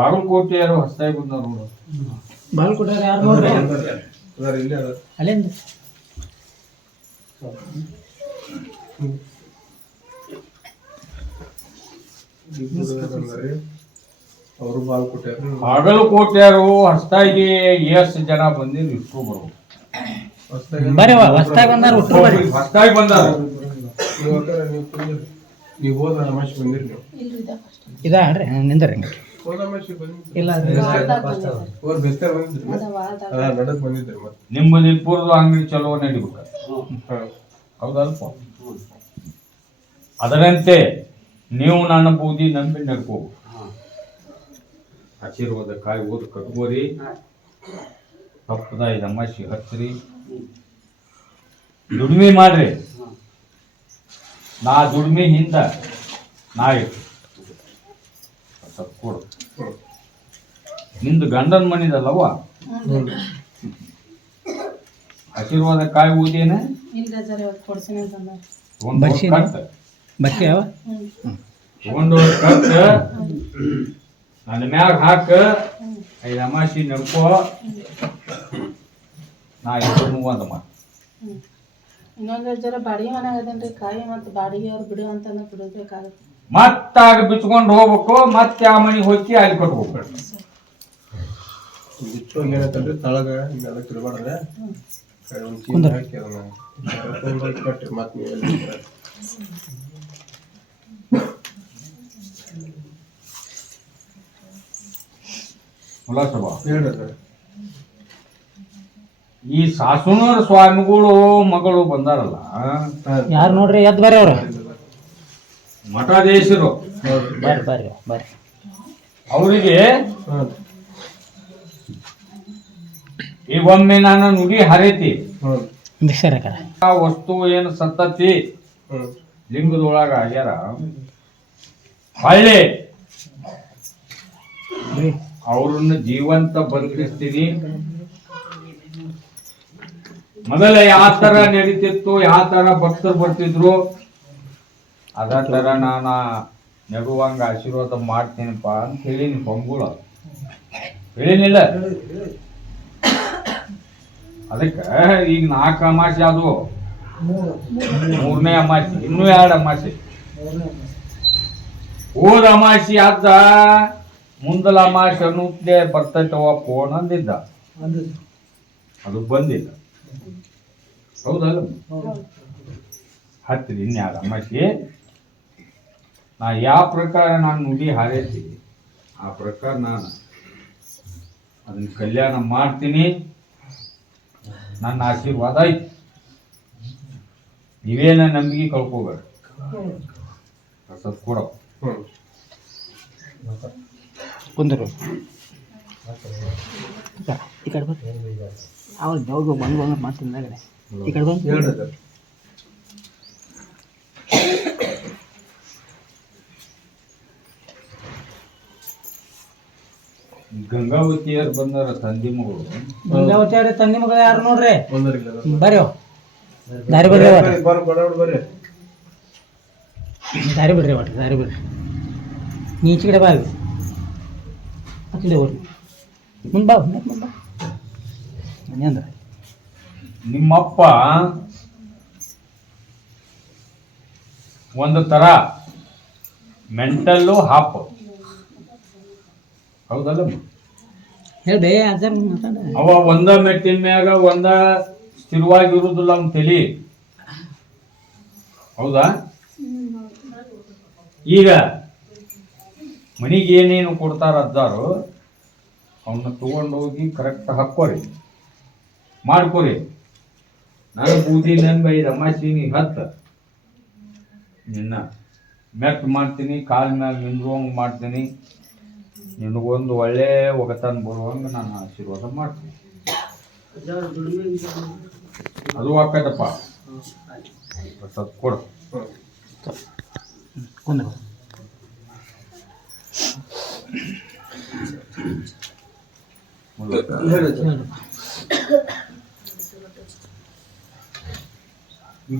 ಬಾಗಲಕೋಟೆಯವರು ಹೊಸದಾಗಿ ಬಂದವ್ರು ನೋಡು. ಬಾಗಲಕೋಟೆ ಯಾರು ನೋಡ್ರಿ ಅಲ್ಲಿಂದ ಅವರು ಬಾಗಲಕೋಟೆಯವರು ಹೊಸದಾಗಿ ಎಷ್ಟು ಜನ ಬಂದಿದ್ರು ಇಷ್ಟು ಬರ್ಬೋದು. ಬರ್ರಿ ಹೊಸದಾಗಿ ಬಂದಾರ ಹುಟ್ಟರು ಬರ್ರಿ ಹೊಸದಾಗಿ ಬಂದಾರ. ನೀವು ಹೋದ ಅಮಾಶಿ ಬಂದಿರಿ ನೀವು ಇದಾಡ್ರಿ ನಿಂದ್ರಿ ಹೋದ ಅಮಾಶಿ ಬಂದಿದ್ರಿ ಇಲ್ಲ ಅವ್ರು ಬೆಸ್ತಾರ ಬಂದಿದ್ರಿ ನಡಕ್ ಬಂದಿದ್ರಿ ಮತ್ತೆ ನಿಮ್ಮದು ಇಬ್ಬರದು ಅಂಗಡಿ ಚಲೋ ನಡಿಬೇಕ. ಹೌದಲ್ಪ. ಅದರಂತೆ ನೀವು ನನ್ನ ಬೂದಿ ನಂಬಿ ನಡ್ಕೋ. ಆಶೀರ್ವಾದ ಕಾಯಿ ಓದ್ ಕಟ್ಕೋರಿ. ತಪ್ಪದ ಇದು ಅಮಾಶಿ ಹಚ್ಚ್ರಿ, ದುಡಿಮೆ ಮಾಡ್ರಿ. ನಾ ದುಡಿಮೆ ಹಿಂದ ನಾ ಕೊಡು. ನಿಂದು ಗಂಡನ ಮನಿದಲ್ಲವ, ಆಶೀರ್ವಾದ ಕಾಯಿ ಊದೇನ ಬಟ್ಟೆ ಯಾವ ತಗೊಂಡು ಕಟ್ ನನ್ನ ಮ್ಯಾಗ ಹಾಕ. ಐದು ಅಮಾಶಿ ನಡ್ಕೋ. ನಾ ಇಬ್ಬರು ಒಂದು ಮಾತು. ಇನ್ನೊಂದು ಜರ ಬಾಡಿಗೆ ಮನೆ ಆಗದೇನ್ರಿ ಕಾಯಿ ಮತ್ತು ಬಾಡಿಗೆ ಅವ್ರು ಬಿಡು ಅಂತಾನೆ ಬಿಡಬೇಕಾಗುತ್ತೆ. ಮತ್ತಾಗ ಬಿಚ್ಕೊಂಡು ಹೋಗ್ಬೇಕು. ಮತ್ತೆ ಆ ಮನೆಗೆ ಹೋಗಿ ಅಲ್ಲಿ ಕಟ್ಬೇಕು. ಬಿಚ್ಚೋಗಿ ಏನಂತಂದ್ರೆ ತಳಗ ಹಿಂಗೆಲ್ಲ ತಿರ್ಬಾಡ್ರೆ ಒಂದು ಚೀಲ ಹಾಕಿ ಅದನ್ನ ಕಟ್ರಿ. ಮತ್ತೆ ನೀವು ಹೇಳ್ರಿ ಈ ಸಾಸುನೂರ ಸ್ವಾಮಿಗಳು ಮಗಳು ಬಂದಾರಲ್ಲ, ಯಾರು ನೋಡ್ರಿ ಎದ್ ಬರ್ರಿ ಅವ್ರು ಮಠಾಧೀಶರು. ಬರ್ರಿ ಬರ್ರಿ ಬರ್ರಿ ಅವರಿಗೆ ಈಗ ಒಮ್ಮೆ ನಾನು ನುಡಿ ಹರೈತಿ. ಆ ವಸ್ತು ಏನು ಸತ್ತತಿ ಲಿಂಗದೊಳಗ ಆಗ್ಯಾರ. ಹೊಳ್ಳಿ ಅವ್ರನ್ನ ಜೀವಂತ ಬದುಕಿಸ್ತೀನಿ. ಮೊದಲ ಯಾವ ತರ ನಡೀತಿತ್ತು, ಯಾವ ತರ ಭಕ್ತರು ಬರ್ತಿದ್ರು, ಅದ ತರ ನಾನು ನಡುವಂಗ ಆಶೀರ್ವಾದ ಮಾಡ್ತೀನಿಪ್ಪ ಅಂತ ಹೇಳಿನಿ. ಪಂಗುಳ ಹೇಳಿನಿಲ್ಲ. ಅದಕ್ಕೆ ಈಗ 4 ಅಮಾಸೆ ಅದು, 3ನೇ ಅಮಾಸೆ, ಇನ್ನೂ 2 ಅಮಾಸೆ. ಹೋದ ಅಮಾಸೆ ಆದ ಮುಂದಲ ಅಮಾಸೆ ಅನ್ನುತ್ತಲೇ ಬರ್ತೈತವ ಫೋನ್ ಅಂದಿದ್ದ. ಅದು ಬಂದಿಲ್ಲ. ಹೌದಲ್ಲ? ಹತ್ತಿರ ಇನ್ಯಾರ ಅಮಾಸೆ. ನಾ ಯಾವ ಪ್ರಕಾರ ನಾನು ನುಡಿ ಹಾರೈತೀನಿ ಆ ಪ್ರಕಾರ ನಾನು ಅದನ್ನ ಕಲ್ಯಾಣ ಮಾಡ್ತೀನಿ. ನನ್ನ ಆಶೀರ್ವಾದ ಐತಿ. ನೀವೇನ ನಂಬಿಕೆ ಕಳ್ಕೋಬೇಡ. ಕೊಡ ಕುಂದರು ಈ ಕಡೆ ಬಂದು ಅವ್ರು ದೌಡು ಬಂದು ಮಾಡ್ತಿದ್ದಾಗ ಈ ಕಡೆ ಬಂದು ಹೇಳ್ರಿ ಗಂಗಾವತಿಯರು ಬಂದಾರ. ತಂದಿ ಮಗಳು ಗಂಗಾವತಿ ಅವ್ರಿ ತಂದಿ ಮಗಳು ಯಾರು ನೋಡ್ರಿ ಬರ್ರಿ ದಾರಿ ಬಿಡ್ರಿ ಬರ್ರಿ ದಾರಿ ಬಿಡ್ರಿ ಒಟ್ಟು ದಾರಿ ಬಿಡ್ರಿ. ನೀ ಈಚೆ ಕಡೆ ಬಾ ಹತ್ತಿದೆ ಹೋಗ್ರಿ ಮುಂದೆ ಬಾ ಮುಂದೆ ಬಾ. ಅಂದ್ರೆ ನಿಮ್ಮಪ್ಪ ಒಂದು ತರ ಮೆಂಟಲ್ಲು ಹಾಪ್. ಹೌದಲ್ಲ? ಹೇಳ್ಬೇ ಅಜ್ಜ ಅವ ಒಂದ ಮೆಟ್ಟಿನ ಮ್ಯಾಗ ಒಂದ ಸ್ಥಿರವಾಗಿರುವುದಿಲ್ಲ ಅವ್ನ ತಲಿ. ಹೌದಾ? ಈಗ ಮನಿಗೆ ಏನೇನು ಕೊಡ್ತಾರ ಅಜ್ಜಾರು ಅವನ್ನ ತಗೊಂಡೋಗಿ ಕರೆಕ್ಟ್ ಹಾಕೋರಿ, ಮಾಡ್ಕೋರಿ. ನಾನು ಬೂದಿ ನನ್ ಬೈ ಅಮಾಸಿನಿ ಹತ್ತ ನಿನ್ನ ಮೆಟ್ ಮಾಡ್ತೀನಿ, ಕಾಲ್ ಮ್ಯಾಗ ನಿಂದ್ರುವಂಗೆ ಮಾಡ್ತೀನಿ. ನಿನಗೊಂದು ಒಳ್ಳೆ ಒಗತನ ಬರುವಂಗ ನಾನು ಆಶೀರ್ವಾದ ಮಾಡ್ತೀನಿ. ಅದು ಆಕೈತಪ್ಪ. ಕೊಡು ಕುಂದ್ರು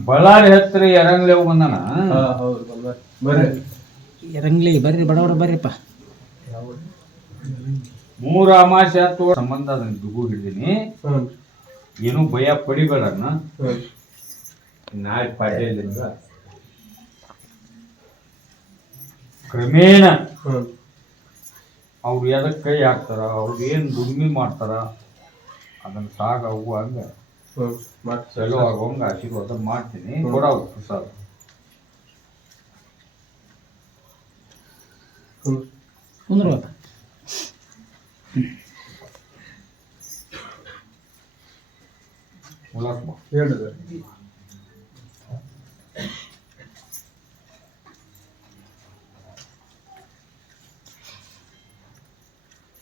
ಬಳ್ಳಾರಿ ಹತ್ರ ಎರಂಗ್ಲೆ ಬಂದನ. ಬರ್ರಿ ರಂಗ್ಲಿ ಬರ್ರಿ ಬಡವಡ ಬರ್ರಿಪ್ಪ. 3 ಅಮಾವಾಸ್ಯೆ ಆತು ಸಂಬಂಧ ಅದನ್ನ ದುಗು ಹಿಡಿದೀನಿ. ಹ್ಞೂ ಏನು ಭಯ ಪಡಿಬೇಡನ್ನ. ಹ್ಞೂ ನಾಳೆ ಪಾಡ್ಯದಿಂದ ಕ್ರಮೇಣ ಹ್ಞೂ ಅವ್ರು ಎದಕ್ಕೆ ಕೈ ಹಾಕ್ತಾರ, ಅವ್ರು ಏನು ದುಡಿಮೆ ಮಾಡ್ತಾರ ಅದನ್ನ ಸಾಗ ಹೋಗುವಂಗ ಹ್ಞೂ ಮಾಡಿ ಚಲೋ ಆಗೋಂಗ ಆಶೀರ್ವಾದ ಮಾಡ್ತೀನಿ. ಕೊಡವು ಪ್ರಸಾದ. ಹ್ಞೂ ಕುಂದ್ರು ಮೂಲಕ ಬಾ. ಹೇಳಿದೆ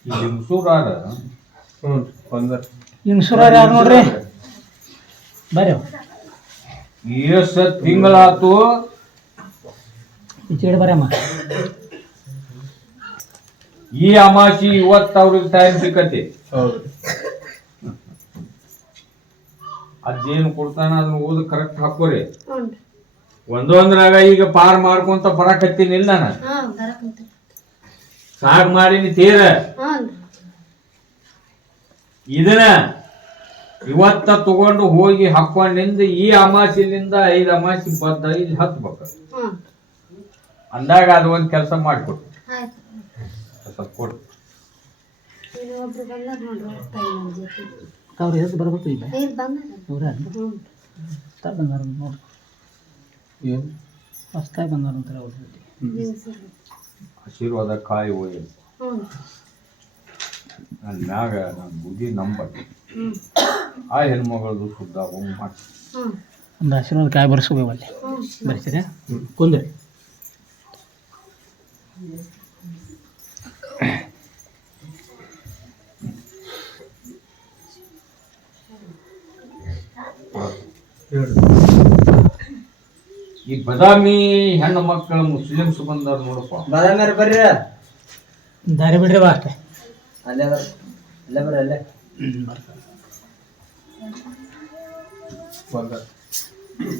ಈ ಲಿಂಗಸೂರಾರ ಹ್ಞೂ ಬಂದ ಲಿಂಗಸೂರವ್ರು ಯಾರು ನೋಡ್ರಿ ಬರ್ರಿ ಎಷ್ಟು ತಿಂಗಳಾತು ಈ ಚೇಡಿ ಬರ್ರಮ್ಮ. ಈ ಅಮಾಸಿ ಇವತ್ತು ಅವ್ರಿಗೆ ಟೈಮ್ ಸಿಕ್ಕತಿ. ಹೌದು ಅದೇನು ಕೊಡ್ತಾನ ಅದನ್ನ ಓದ್ ಕರೆಕ್ಟ್ ಹಾಕೋರಿ. ಒಂದೊಂದ್ರಾಗ ಈಗ ಪಾರ್ ಮಾಡ್ಕೊಂತ ಬರಕತ್ತೀನಿಲ್ಲ ನಾನು. ಸಾಗ್ ಮಾಡೀನಿ ತೀರ. ಇದನ್ನ ಇವತ್ತ ತಗೊಂಡು ಹೋಗಿ ಹಾಕೊಂಡಿಂದ ಈ ಅಮಾಸಿಲಿಂದ 5 ಅಮಾಸಿ ಬದ್ದ ಇಲ್ಲಿ ಹತ್ಬೇಕು. ಅಂದಾಗ ಅದು ಒಂದ್ ಕೆಲಸ ಮಾಡಿಕೊಟ್ಟು ಸ್ವಲ್ಪ ಕೊಡು. ಅವ್ರು ಎದ್ದು ಬರ್ಬೇಕು ಇಲ್ಲ ಅವ್ರ ಹೊಸ್ತಾಗಿ ಬಂದಾರ ನೋಡ್ರಿ. ಏನು ಹೊಸ್ತಾಗಿ ಬಂದಾರ ಅಂತಾರೆ ಅವ್ರ ಜೊತೆ. ಆಶೀರ್ವಾದ ಕಾಯಿ ಹೋಗಿ ನನ್ನ ಮ್ಯಾಗ ನನ್ನ ಬುದ್ಧಿ ನಂಬಟ್ಟು ಆ ಹೆಣ್ಮಗಳದು ಶುದ್ಧ ಹೋಗಿ ಮಾಡಿ ಒಂದು ಆಶೀರ್ವಾದ ಕಾಯಿ ಬರ್ಸ್ಕೋಬೇಕು ಅಲ್ಲಿ. ಬರ್ತೀರಾ ಕುಂದ್ರಿ. ಹೇಳಿ ಈ ಬದಾಮಿ ಹೆಣ್ಣು ಮಕ್ಕಳು ಮುಸ್ಲಿಮ್ಸ್ ಬಂದವ್ರು ನೋಡಪ್ಪ. ಬಾದಾಮ್ಯಾರ ಬರ್ರಿ ದಾರಿ ಬಿಡ್ರಿ ಬಾ ಅಷ್ಟೇ. ಅಲ್ಲೇ ಬರ್ರಿ ಅಲ್ಲೇ ಬರ್ರಿ ಅಲ್ಲೇ ಬಂದ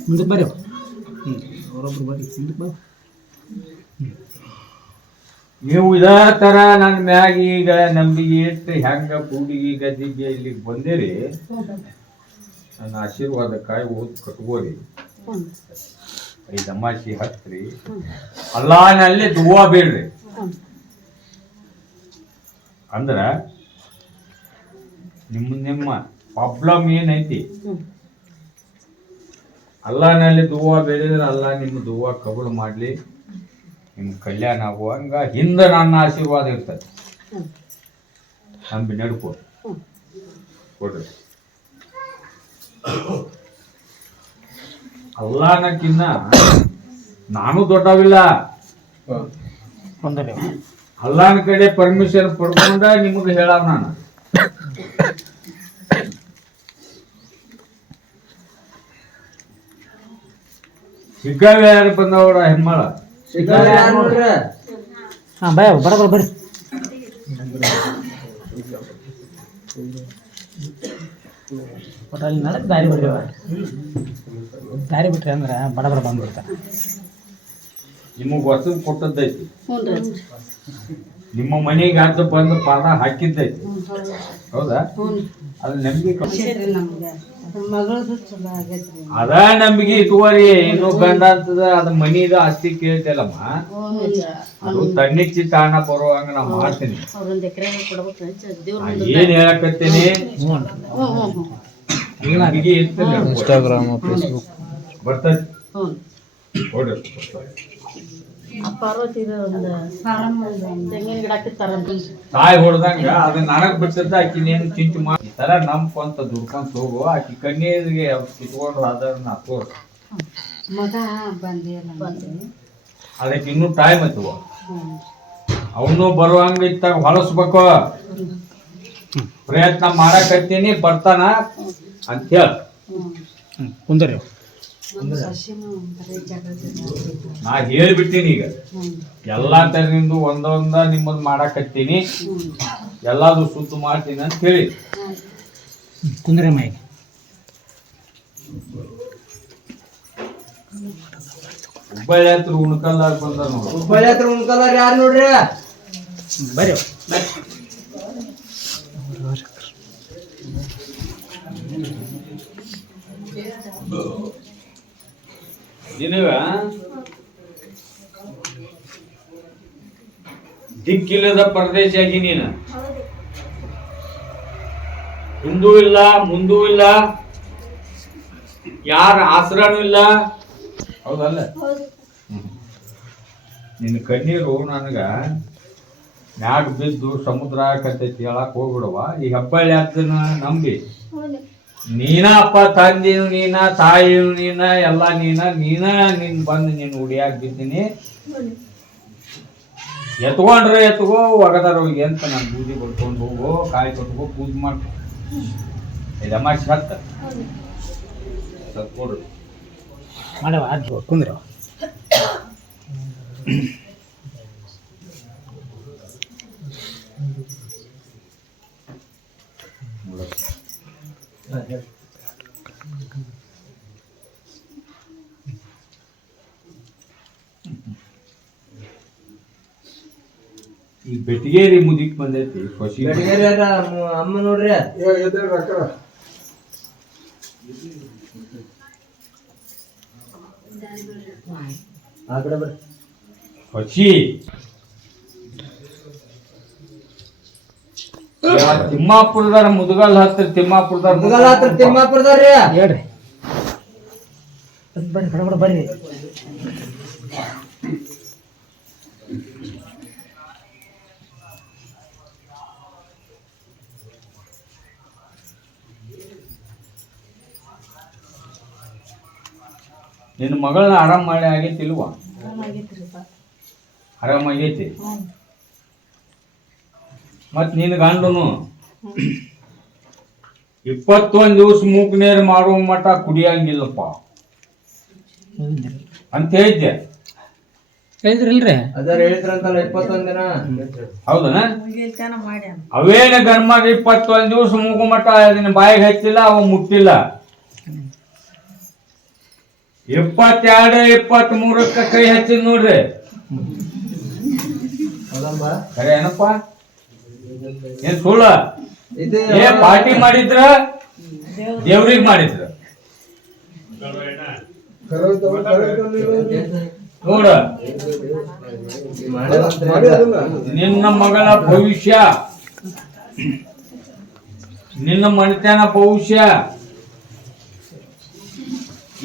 ಮುಂದಕ್ಕೆ ಬರ್ರಿ ಅವರೊಬ್ರು ಬರ್ರಿ ಮುಂದಕ್ಕೆ ಬಾ. ನೀವು ಇದೇ ತರ ನನ್ನ ಮ್ಯಾಗ ಈಗ ನಂಬಿಕೆ ಇಟ್ಟು ಹೆಂಗ ಕೂಡಿಗೆ ಗದ್ದಿಗೆ ಇಲ್ಲಿಗೆ ಬಂದಿರಿ. ನನ್ನ ಆಶೀರ್ವಾದ ಕಾಯಿ ಓದ್ ಕಟ್ಕೋರಿ. 5 ಅಮಾಸಿ ಹತ್ರಿ. ಅಲ್ಲಾನಲ್ಲಿ ದುವಾ ಬೇಡ್ರಿ. ಅಂದ್ರ ನಿಮ್ಮ ಪ್ರಾಬ್ಲಮ್ ಏನೈತಿ ಅಲ್ಲಾನಲ್ಲಿ ದುವಾ ಬೇಡಿದ್ರೆ ಅಲ್ಲಾ ನಿಮ್ಮ ದುವಾ ಕಬೂಲ್ ಮಾಡ್ಲಿ, ನಿಮ್ ಕಲ್ಯಾಣ ಆಗುವಂಗ ಹಿಂದ ನನ್ನ ಆಶೀರ್ವಾದ ಇರ್ತದೆ. ನಂಬಿ ನಡ್ಕೊ ಕೊಡ್ರಿ. ಅಲ್ಲಾನಕ್ಕಿನ್ನ ನಾನು ದೊಡ್ಡವಿಲ್ಲ. ಕುಂದ್ರಿ ಅಲ್ಲಾನ ಕಡೆ ಪರ್ಮಿಷನ್ ಪಡ್ಕೊಂಡ ನಿಮಗೆ ಹೇಳಾವ ನಾನು. ಸಿಗ್ಗಾವ ಯಾರು ಬಂದವಡ ಹೆಮ್ಮಳ ಹಾಂ ಭಯ ಬರೋಬ್ಬರ ಬರ್ರಿ. ಒಟ್ಟು ಅಲ್ಲಿ ನಡಕ್ಕೆ ದಾರಿ ಬಿಡ್ರಿ. ದಾರಿ ಬಿಟ್ರಿ ಅಂದ್ರೆ ಬಡಬರ ಬಂದ್ಬಿಡ್ತಾರೆ. ನಿಮಗ್ ವಸತಿ ಕೊಟ್ಟದ್ದೈತಿ. ನಿಮ್ಮ ಮನೆಗೆ ಅಡ್ಡ ಬಂದು ಪಾದ ಹಾಕಿದ್ದೈತಿ. ಹೌದಾ? ಅದು ನಂಬಿಕೆ ಅದ ನಂಬಿಕೆ ಇಟ್ಕೋರಿ. ಇನ್ನು ಗಂಡ ಅಂತದ ಅದ ಮನಿದ ಆಸ್ತಿ ಕೇಳ್ತಲ್ಲಮ್ಮ, ಅದು ತಣ್ಣಿಚ್ಚಿ ತಾಣ ಬರುವಂಗ ನಾ ಮಾಡ್ತೀನಿ. ಏನ್ ಹೇಳಕತ್ತೀನಿ ನಂಬಿಕೆ ಇರ್ತದೆ. ಇನ್ಸ್ಟಾಗ್ರಾಮ್ ಫೇಸ್ಬುಕ್ ಬರ್ತೈತಿ ಕೊಡ್ರಿ. ತೆಂಗಿನ ಗಿಡ ಹಾಕಿರ್ತಾರ ತಾಯಿ ಹೊಡೆದಂಗ ಅದನ್ನ ನನಗ್ ಬಿಟ್ಟಿದ್ದ ಆಕಿನೇನು ಚಿಂತೆ ಮಾಡಿ ಈ ತರ ನಂಬ್ಕೊಂತ ದುಡ್ಕೊಂತ ಹೋಗು. ಆಕಿ ಕಣ್ಣೀರಿಗೆ ಕಿತ್ಕೊಂಡ್ರು ಅದನ್ನ ತೋರ್ಸ. ಅದಕ್ಕೆ ಇನ್ನೂ ಟೈಮ್ ಐತವ. ಅವನು ಬರುವಂಗ ಇತ್ತಾಗ ಹೊಲಸ್ಬೇಕು. ಪ್ರಯತ್ನ ಮಾಡಕತ್ತೀನಿ ಬರ್ತಾನ ಅಂತ ಹೇಳ. ಕುಂದ್ರಿ ನಾ ಹೇಳ್ಬಿಟ್ಟಿನಿ. ಈಗ ಎಲ್ಲಾ ತರದಿಂದ ಒಂದೊಂದ ನಿಮ್ಮದ್ ಮಾಡಕತ್ತೀನಿ, ಎಲ್ಲಾದ್ರು ಸುತ್ತು ಮಾಡ್ತೀನಿ ಅಂತ ಹೇಳಿ. ಕುಂದ್ರಿ ಮೈ ಹುಬ್ಬಳ್ಳಿ ಹತ್ರ ಉಣ್ಕಲ್ಲಾರ ಬಂದಾರ ನೋಡು. ಹುಬ್ಬಳ್ಳಿ ಹತ್ರ ಉಣ್ಕಲ್ಲಾರ ಯಾರು ನೋಡ್ರಿ? ಬರ್ರಿ ನಿನಗ ದಿಕ್ಕಿಲ್ಲದ ಪರದೇಶಾಗಿ ನೀನು ಹಿಂದೂ ಇಲ್ಲ ಮುಂದೂ ಇಲ್ಲ, ಯಾರ ಆಸರಾನೂ ಇಲ್ಲ, ಹೌದಲ್ಲ? ನಿನ್ನ ಕಣ್ಣೀರು ನನಗ ಮ್ಯಾಗ ಬಿದ್ದು ಸಮುದ್ರ ಕತ್ತೈತಿ ಹೇಳಕ್ ಹೋಗ್ಬಿಡವ. ಈ ಹೆಬ್ಬಳ್ಳಿ ಅದನ್ನ ನಂಬಿ ನೀನ ಅಪ್ಪ ತಂದೆನು ನೀನ, ತಾಯಿನು ನೀನ, ಎಲ್ಲ ನೀನ್ ಬಂದು ನೀನು ಉಡಿಯಾಗ ಬಿದ್ದೀನಿ. ಎತ್ಕೊಂಡ್ರೆ ಎತ್ಕೋ, ಒಗದಾರ ಹೋಗಿ ಅಂತ ನಾನು ಬೂದಿ ಕೊಡ್ಕೊಂಡು ಹೋಗೋ, ಕಾಯಿ ಕೊಟ್ಕೋ, ಪೂಜೆ ಮಾಡ್ಕೊ. ಇದಮ್ಮ ಸತ್ತ ಸತ್ಕೊಡ್ರಿ ಮಾಡವ ಅದು ಕುಂದ್ರ ಈ ಬೆಟಗೇರಿ ಮುದಿಕ್ ಬಂದೈತಿ ಖುಷಿ. ಅಮ್ಮ ನೋಡ್ರಿ ಆ ಕಡೆ ಬರ್ರಿ. ಖುಷಿ ತಿಮ್ಮಾಪುರದಾರ ಮುದುಗಲ್ ಹತ್ರ ತಿಮ್ಮಾಪುರದಾರ್ರಿ ಹೇಳ್ರಿ ಬರ್ರಿ ಕಡೆ ಬರ್ರಿ. ನಿನ್ನ ಮಗಳನ್ನ ಆರಾಮ್ ಮಾಡಿ ಆಗೈತಿಲ್ವಾ? ಆರಾಮಾಗೈತಿ. ಮತ್ ನಿನ್ನ ಗಂಡನು 21 ದಿವಸ ಮೂಕ್ ನೀರು ಮಾಡುವ ಮಠ ಕುಡಿಯಂಗಿಲ್ಲಪ್ಪ ಅಂತ ಹೇಳಿದ್ದೆ. ಹೇಳಿದ್ರಿಲ್ರಿ? ಅದಾರ ಹೇಳಿದ್ರಂತಲ್ಲ 21 ದಿನ. ಹೌದನ? ಅವೇನ ಗನ್ಮಾರ 21 ದಿವಸ ಮೂಗು ಮಠ ಅದನ್ನ ಬಾಯಿಗೆ ಹಚ್ಚಿಲ್ಲ, ಅವ ಮುಟ್ಟಿಲ್ಲ. 22, 23 ಕೈ ಹಚ್ಚಿದ್ ನೋಡ್ರಿ. ಖರೆ ಏನಪ್ಪ? ಏನ್ ಸುಳ್ಳ? ಏ ಪಾರ್ಟಿ ಮಾಡಿದ್ರ ದೇವ್ರಿಗೆ ಮಾಡಿದ್ರ ನೋಡ. ನಿನ್ನ ಮಗಳ ಭವಿಷ್ಯ, ನಿನ್ನ ಮನೆತನ ಭವಿಷ್ಯ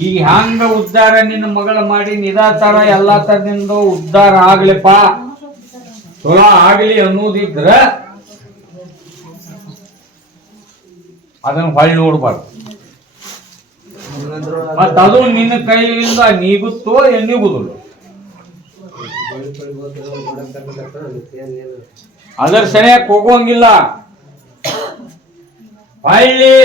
ಈಗ ಹಂಗ ಉದ್ಧಾರ ನಿನ್ನ ಮಗಳ ಮಾಡಿ ನಿರಾತರ ಎಲ್ಲಾ ತರದಿಂದ ಉದ್ಧಾರ ಆಗ್ಲಿಪ್ಪ, ಚಲೋ ಆಗ್ಲಿ ಅನ್ನೋದಿದ್ರ ಅದನ್ನ ಹೊಳ್ಳಿ ನೋಡ್ಬಾರ್ದು. ಮತ್ತ ಅದು ನಿನ್ನ ಕೈಯಿಂದ ನೀಗುತ್ತೋ ಎನ್ನಿಗುದಿಲ್ಲ. ಅದರ ಸರಿಯಾಗಿ ಹೋಗೋಂಗಿಲ್ಲ. ಹೊಳ್ಳಿ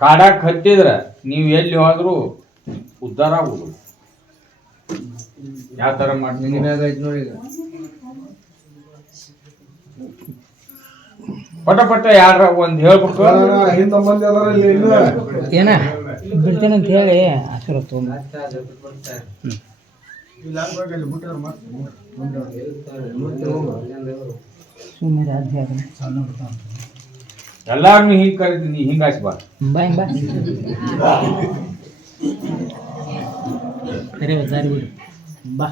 ಕಾಡಾಕ್ ಹತ್ತಿದ್ರ ನೀವ್ ಎಲ್ಲಿ ಹೋದ್ರು ಉದ್ಧಾರ ಆಗುದಿಲ್ಲ. ಯಾವ ತರ ಮಾಡ್ತೀನಿ ನೋಡಿ. ಪಟ ಯಾರ ಒಂದ್ ಹೇಳ್ಬೇಕು. ಏನ ಬಿಡ್ತೇನೆ ಅಂತ ಹೇಳಿ ಆಶೀರ್ವಾದ ತಗೊಂಡ್ ಸುಮ್ಮನೆ ರಾಜ್ಯ ಎಲ್ಲಾರನ್ನು ಹಿಂಗ್ ಕರಿತೀನಿ, ಹಿಂಗ ಹಚ್ಬಾರ. ಬಾ ಹಿಂಗ್ ಬಾ ಕರೆ ದಾರಿ ಬಿಡು ಬಾ.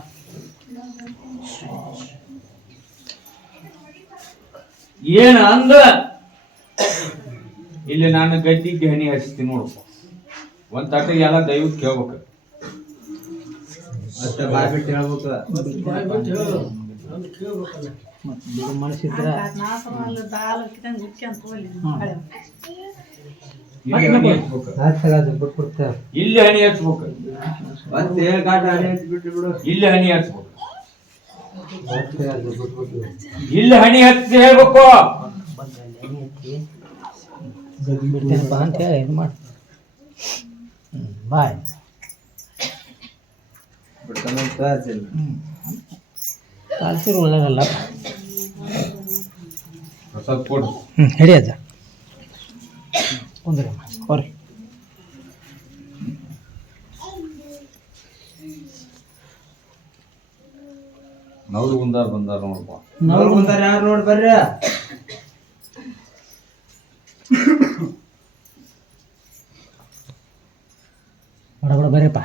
ಏನ ಅಂದ ಇಲ್ಲಿ ನಾನು ಗದ್ದಿಗೆ ಹಣಿ ಹಚ್ತೀನಿ ನೋಡಪ್ಪ. ಒಂದ್ ತಟ ಎಲ್ಲ ದಯವಿಟ್ಟು ಕೇಳ್ಬೇಕು. ಮನಸ್ಸಿದ್ರ ಇಲ್ಲಿ ಹಣಿ ಹಚ್ಬೇಕು, ಇಲ್ಲಿ ಹಣಿ ಹಚ್ಬೇಕು, ಇಲ್ಲಿ ಹಣಿ ಹಚ್ಚಿ ಹೇಳ್ಬೇಕು. ಬಿಡ್ತೇನಪ್ಪ ಅಂತ ಹೇಳಿ ಇದು ಮಾಡಿ ಬಾಯ್ ಕಾಲ್ಸಿರು ಒಳ್ಳೆಯದಲ್ಲ. ಪ್ರಸಾದ್ ಕೊಡು. ಹಿಡಿ ಅಜ್ಜ ಕುಂದ್ರಿ ಹೊರಿ. ನವ್ರು ಗುಂದಾರ ಬಂದಾರ ನೋಡಪ್ಪ. ನಾವು ಬಂದಾರ ಯಾರು ನೋಡಿ ಬರ್ರಿ. ಬಡ ಬಡ ಬರ್ರಿಪ್ಪ.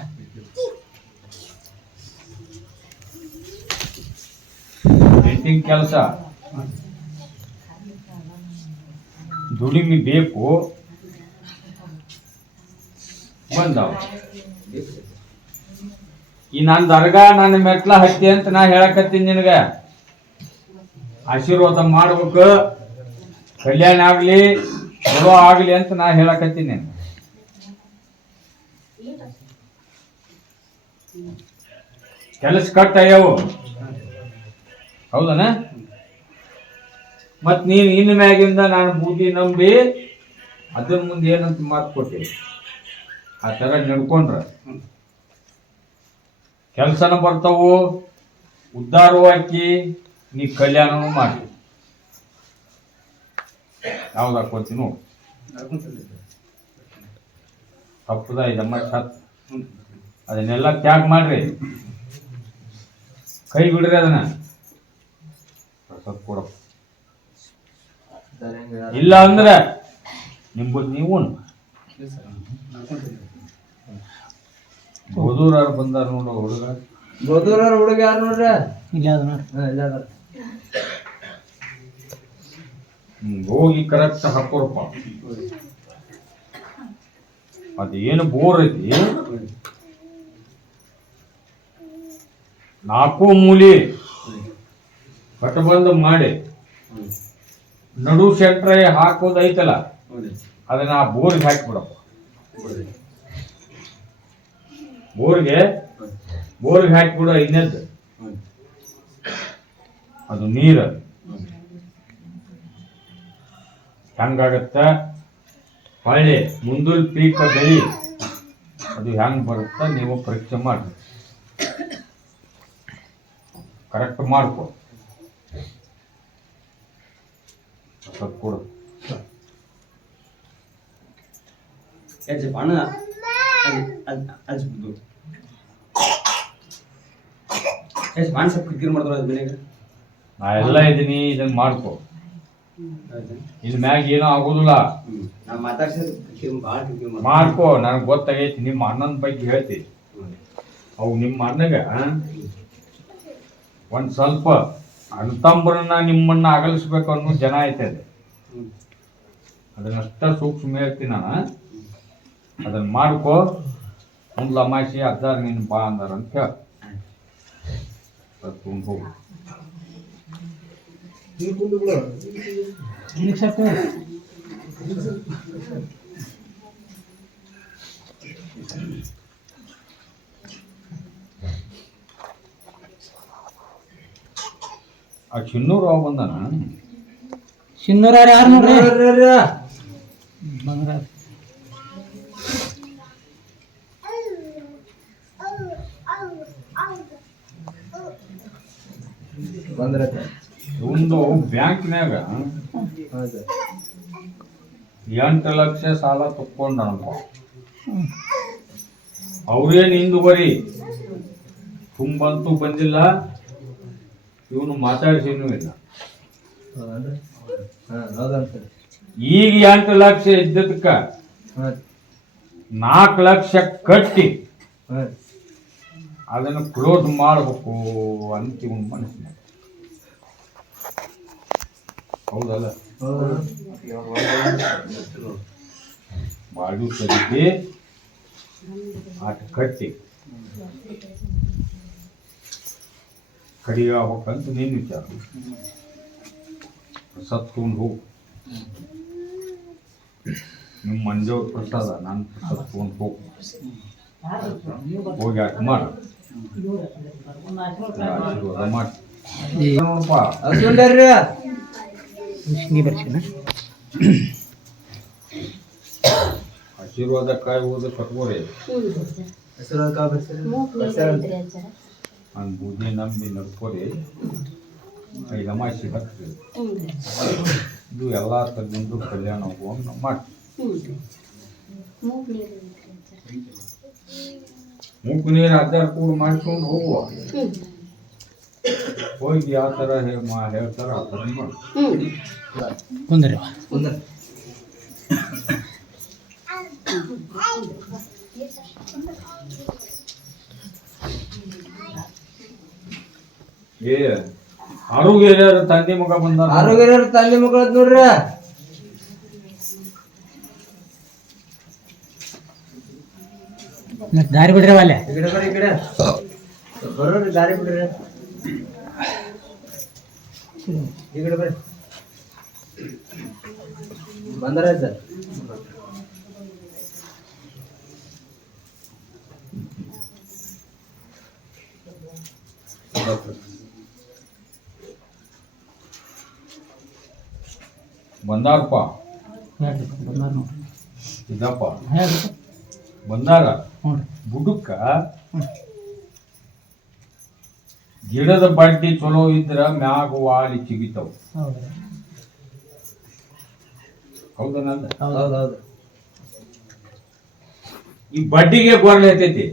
ಪೇಂಟಿಂಗ್ ಕೆಲಸ ದುಡಿಮೆ ಬೇಕು ಬಂದಾವ. ಈ ನನ್ನ ದರ್ಗಾ ನನ್ನ ಮೆಟ್ಲ ಹತ್ತಿ ಅಂತ ನಾ ಹೇಳಕತ್ತೀನಿ ನಿನಗ. ಆಶೀರ್ವಾದ ಮಾಡ್ಬೇಕು, ಕಲ್ಯಾಣ ಆಗ್ಲಿ ಚಲೋ ಆಗ್ಲಿ ಅಂತ ನಾ ಹೇಳಕತ್ತೀನಿ. ಕೆಲಸ ಕಟ್ ಆಗ್ಯಾವು ಹೌದನ? ಮತ್ ನೀನ್ ಇನ್ ಮ್ಯಾಗಿಂದ ನಾನು ಬೂದಿ ನಂಬಿ ಅದ್ರ ಮುಂದೆ ಏನಂತ ಮಾತು ಕೊಟ್ಟಿ ಆ ತರ ನಡ್ಕೊಂಡ್ರ ಕೆಲ್ಸನ ಬರ್ತಾವು, ಉದ್ಧಾರವೂ ಆಕಿ, ನೀ ಕಲ್ಯಾಣನೂ ಮಾಡಿ. ಯಾವ್ದು ಹಾಕೋತಿ ನೋಡು. ತಪ್ಪದ ಇದಮ್ಮ ಸತ್ ಅದನ್ನೆಲ್ಲ ತ್ಯಾಗ ಮಾಡ್ರಿ, ಕೈ ಬಿಡ್ರಿ ಅದನ್ನ. ಸತ್ ಕೊಡಪ್ಪ. ಇಲ್ಲ ಅಂದ್ರೆ ನಿಂಬುದು ನೀವು ಬೋದೂರಾರು ಬಂದಾರ ನೋಡು ಹುಡುಗ. ಬೋದೂರವ್ರ ಹುಡುಗ ಯಾರು ನೋಡ್ರಿ? ಇಲ್ಲ ಅದು ನೋಡಿ. ಇಲ್ಲ ಅದಾರ. ಹೋಗಿ ಕರೆಕ್ಟ್ ಹಾಕೋರಪ್ಪ. ಅದೇನು ಬೋರ್ ಐತಿ, 4 ಮೂಲಿ ಕಟಬಂದ್ ಮಾಡಿ ನಡು ಸೆಂಟ್ರೆ ಹಾಕೋದೈತಲ್ಲ ಅದನ್ನ ಆ ಬೋರ್ಗೆ ಹಾಕಿಬಿಡಪ್ಪ. ಬೋರ್ಗೆ ಹಾಕಿಬಿಡು. ಇನ್ನೆದ್ದು ಅದು ನೀರು ಹೆಂಗಾಗತ್ತ, ಹೊಳ್ಳಿ ಮುಂದಲ್ ಪೀಕ ಬೆಳಿ ಅದು ಹೆಂಗ್ ಬರುತ್ತ ನೀವು ಪರೀಕ್ಷೆ ಮಾಡಿ ಕರೆಕ್ಟ್ ಮಾಡ್ಕೊ. ಕೊಡು. ನಾ ಎಲ್ಲ ಇದೀನಿ, ಇದನ್ನ ಮಾಡ್ಕೊ. ಇನ್ ಮ್ಯಾಗ ಏನೋ ಆಗುದಿಲ್ಲ, ಮಾಡ್ಕೋ. ನನಗೆ ಗೊತ್ತಾಗೈತಿ ನಿಮ್ಮ ಅಣ್ಣನ ಬಗ್ಗೆ ಹೇಳ್ತೀನಿ. ಅವು ನಿಮ್ಮ ಅಣ್ಣಗ ಒಂದ್ ಸ್ವಲ್ಪ ಅಣ್ತಂಬರನ್ನ ನಿಮ್ಮನ್ನ ಅಗಲಿಸ್ಬೇಕು ಅನ್ನೋ ಜನ ಐತದೆ. ಅದನ್ನಷ್ಟ ಸೂಕ್ಷ್ಮ ಹೇಳ್ತೀನಿ ನಾನು. ಅದನ್ನ ಮಾಡ್ಕೋ. ಮುಂದ್ಲ ಅಮಾಸಿ ಅಜ್ಜಾರ್ ನೀನು ಬಾ ಅಂದಾರ ಅಂತ ಹೇಳ. ಹೋಗು. ಆ ಚಿನ್ನೂರು ಅವ ಬಂದಾನ. ಚಿನ್ನೂರ ಯಾರು ನೋಡ್ರಿ? ಬಂಗಾರ ಒಂದು ಬ್ಯಾಂಕ್ನ್ಯಾಗ 8 ಲಕ್ಷ ಸಾಲ ತಕ್ಕೊಂಡನಪ್ಪ. ಅವ್ರೇನ್ ಹಿಂದುವರಿ ತುಂಬಂತೂ ಬಂದಿಲ್ಲ, ಇವನು ಮಾತಾಡ್ಸಿನೂ ಇಲ್ಲ. ಈಗ 8 ಲಕ್ಷ ಇದ್ದದಕ್ಕ 4 ಲಕ್ಷ ಕಟ್ಟಿ ಅದನ್ನು ಕ್ಲೋಸ್ ಮಾಡಬೇಕು ಅಂತ ಇವನು ಮನಸ್ಸಿನ. ಹೌದಲ್ಲ? ಬಾಜು ಸರಿದಿ ಆಟ ಕಟ್ಟಿ ಕಡಿಗೆ ಆಗ್ಬೇಕಂತ ನೀನು ವಿಚಾರ. ಸತ್ಕೊಂಡು ಹೋಗು. ನಿಮ್ಮ ಮಂಜವ್ರ ಪ್ರಸಾದ ನಾನು ಸತ್ಕೊಂಡು ಹೋಗು. ಹೋಗಿ ಆಟ ಮಾಡು, ಆಶೀರ್ವಾದ ಮಾಡಿ ನೋಡಪ್ಪ. ಆಶೀರ್ವಾದ ಕಾಯಿ ಹೋದ ಕಟ್ಕೋರಿ. ನನ್ನ ಬುದ್ಧಿ ನಂಬಿ ನಡ್ಕೋರಿ. 5 ಅಮಾಸಿ ಹತ್ರಿ. ಇದು ಎಲ್ಲ ತಗೊಂಡು ಕಲ್ಯಾಣ ಹೋಗುವಂಗ ಮಾಡಿ. ಮೂಕು ನೀರು 10 ಕೂಡ ಮಾಡಿಸ್ಕೊಂಡು ಹೋಗುವ. ಹೋಗಿ ಯಾವ ಥರ ಹೇಳ್ತಾರ ಆ ಥರ ಮಾಡು. ಕುಂದ್ರಿ ಕುಂದ್ರ ಏ ಆರೋಗ್ಯ ತಂದೆ ಮಗ ಬಂದ ಆರೋಗ್ಯ ತಂದೆ ಮಕ್ಕಳದ್ ನೋಡ್ರಿ. ದಾರಿ ಬಿಡ್ರಿ ಅಲ್ಲೇ ಈ ಕಡೆ ಬರ್ರಿ, ಈ ಕಡೆ ಬರೋರಿ, ದಾರಿ ಬಿಡ್ರಿ, ಈ ಕಡೆ ಬರ್ರಿ. ಬಂದರ ಸರ್ ಬಂದಾರಪ್ಪ ಹೇಳ್ರಿ ಬಂದಾರ ನೋಡ್ರಿ ಇದಪ್ಪ ಹೇಳ್ರಿ ಬಂದಾರ ನೋಡ್ರಿ ಬುಡಕ್ಕ ಗಿಡದ ಬಡ್ಡಿ ಚಲೋ ಇದ್ರ ಮ್ಯಾಗ ವಾಲಿ ಚಿಗಿತಾವ. ಹೌದ್ರಿ ಹೌದನಲ್ಲ? ಹೌದೌದು ಈ ಬಡ್ಡಿಗೆ ಗೊರ್ಲೆ ಐತೈತಿ.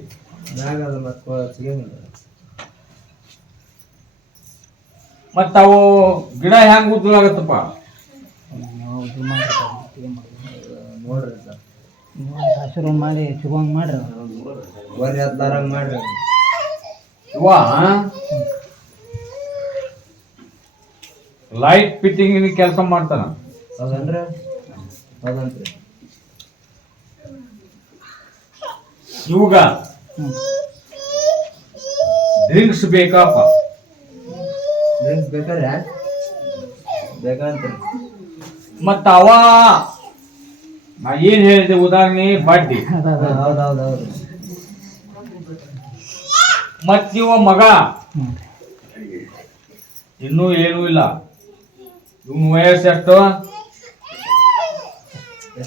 ಮ್ಯಾಗ ಮತ್ತೆ ಸಿಗಂಗಿಲ್ಲ. ಮತ್ತ ಅವು ಗಿಡ ಹೆಂಗ್ ಉದ್ದಲಾಗತ್ತಪ್ಪ? ನಾವು ಇದು ಮಾಡ್ರಿ ನೋಡ್ರಿ ಸರ್, ಹಸಿರು ಮಾಡಿ ಸಿಗೋಂಗ್ ಮಾಡ್ರಿ ಬರ್ರಿ ಹತ್ತಾರಂಗ್ ಮಾಡ್ರಿ. ಇವ ಲೈಟ್ ಫಿಟ್ಟಿಂಗ್ ಕೆಲಸ ಮಾಡ್ತಾನ. ಹೌದನ್ರಿ? ಹೌದಂತ್ರಿ. ಇವಾಗ ಡ್ರಿಂಕ್ಸ್ ಬೇಕಪ್ಪ? ಡ್ರಿಂಕ್ಸ್ ಬೇಕಾರೆ ಬೇಕಂತ್ರಿ. ಮತ್ತ ಅವ ನಾ ಏನ್ ಹೇಳಿದೆ ಉದಾಹರಣೆ ಬಡ್ಡಿ, ಹೌದೌದೌದು. ಮತ್ತಿವ ಮಗ ಇನ್ನೂ ಏನೂ ಇಲ್ಲ. ಇವನ್ ವಯಸ್ಸೆಷ್ಟು?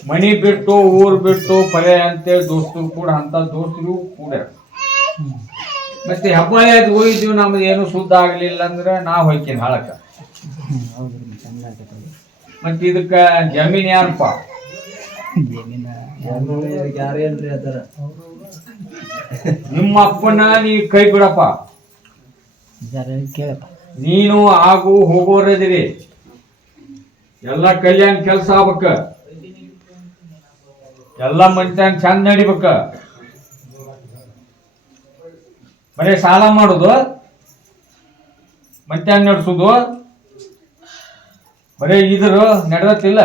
ಮನಿ ಬಿಟ್ಟು ಊರ್ ಬಿಟ್ಟು ಪರ್ಯಾಯ ಅಂತೇಳಿ ದೋಸ್ತರು ಕೂಡ ಅಂತ ದೋಸ್ತರು ಕೂಡ ಮತ್ತೆ ಹಬ್ಬ ಹೋಗಿದ್ದೀವಿ, ನಮ್ದು ಏನು ಸುದ್ದ ಆಗ್ಲಿಲ್ಲ ಅಂದ್ರೆ ನಾ ಹೋಯ್ಕೇನಿ ಹಾಳಕ್ಕ. ಮತ್ತೆ ಇದಕ್ಕ ಜಮೀನ್ ಯಾರಪ್ಪ? ಯಾರು ಏನ್ರಿ ಆತರ? ನಿಮ್ಮ ಅಪ್ಪನ ನೀ ಕೈ ಬಿಡಪ್ಪ. ಕೇಳಪ್ಪ ನೀನು ಆಗು ಹೋಗೋರದಿರಿ, ಎಲ್ಲ ಕಲ್ಯಾಣ ಕೆಲಸ ಆಗ್ಬೇಕ, ಎಲ್ಲ ಮನುಷ್ಯನ್ ಚಂದ ನಡಿಬೇಕ. ಬರೀ ಸಾಲ ಮಾಡುದು, ಮಧ್ಯಾಹ್ನ ನಡೆಸುದು, ಬರೀ ಇದ್ರ ನಡೆದತ್ತಿಲ್ಲ.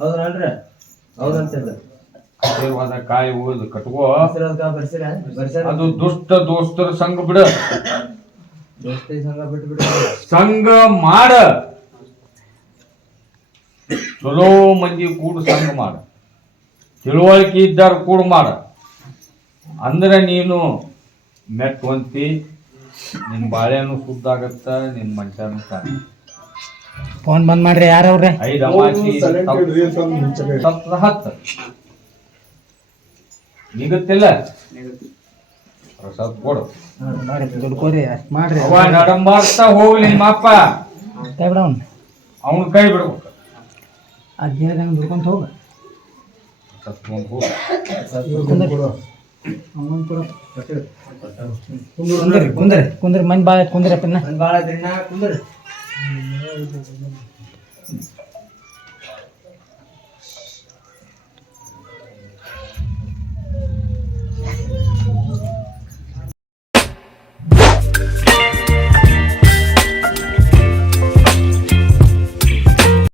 ಹೌದಲ್ರಿ? ಹೌದಂತಿಲ್ಲ. ಆಶೀರ್ವಾದ ಕಾಯಿ ಹೋದ್ ಕಟ್ಕೋ. ಬರ್ಸಿರ ಅದು ದುಷ್ಟ ದೋಸ್ತರ ಸಂಘ ಬಿಡ, ದೋಸ್ತಿ ಸಂಘ ಬಿಟ್ಟು ಬಿಡು. ಸಂಘ ಮಾಡ, ಚಲೋ ಮಂದಿ ಕೂಡ ಸಂಘ ಮಾಡ, ತಿಳುವಳಿಕೆ ಇದ್ದಾರ ಕೂಡ ಮಾಡ. ಅಂದ್ರೆ ನೀನು ಮೆಟ್ಟುವಂತಿ, ನಿನ್ ಬಾಳೆನು ಶುದ್ಧ ಆಗತ್ತ, ನಿನ್ ಮನುಷ್ಯನು ಫೋನ್ ಬಂದ್ ಮಾಡ್ರಿ ಯಾರವ್ರೆ 5 ಅಮಾಸಿ 10 ನಿಗತ್ತಿಲ್ಲ. ಪ್ರಸಾದ್ ಕೊಡು, ದುಡ್ಕೋರಿ ಅಷ್ಟ್ ಮಾಡ್ರಿ ಅವ ನಡಂಬರ್ತಾ ಹೋಗ್ಲಿ ನಿಮ್ಮ ಅಪ್ಪ, ಕೈ ಬಿಡ ಅವ್ನ ಅವನ ಕೈ ಬಿಡ್ಬೇಕು. ಅಜ್ಜಿಯದಂಗೆ ದುಡ್ಕೊಂತ ಹೋಗ ಕುಂದ್ರಿ ಕುಂದ್ರಿ ಕುಂದ್ರಿ ಮನ್ ಬಾಳ ಕುಂದ್ರಿ ಅಪ್ಪನ ಭಾಳ ದಿನ ಕುಂದ್ರಿ.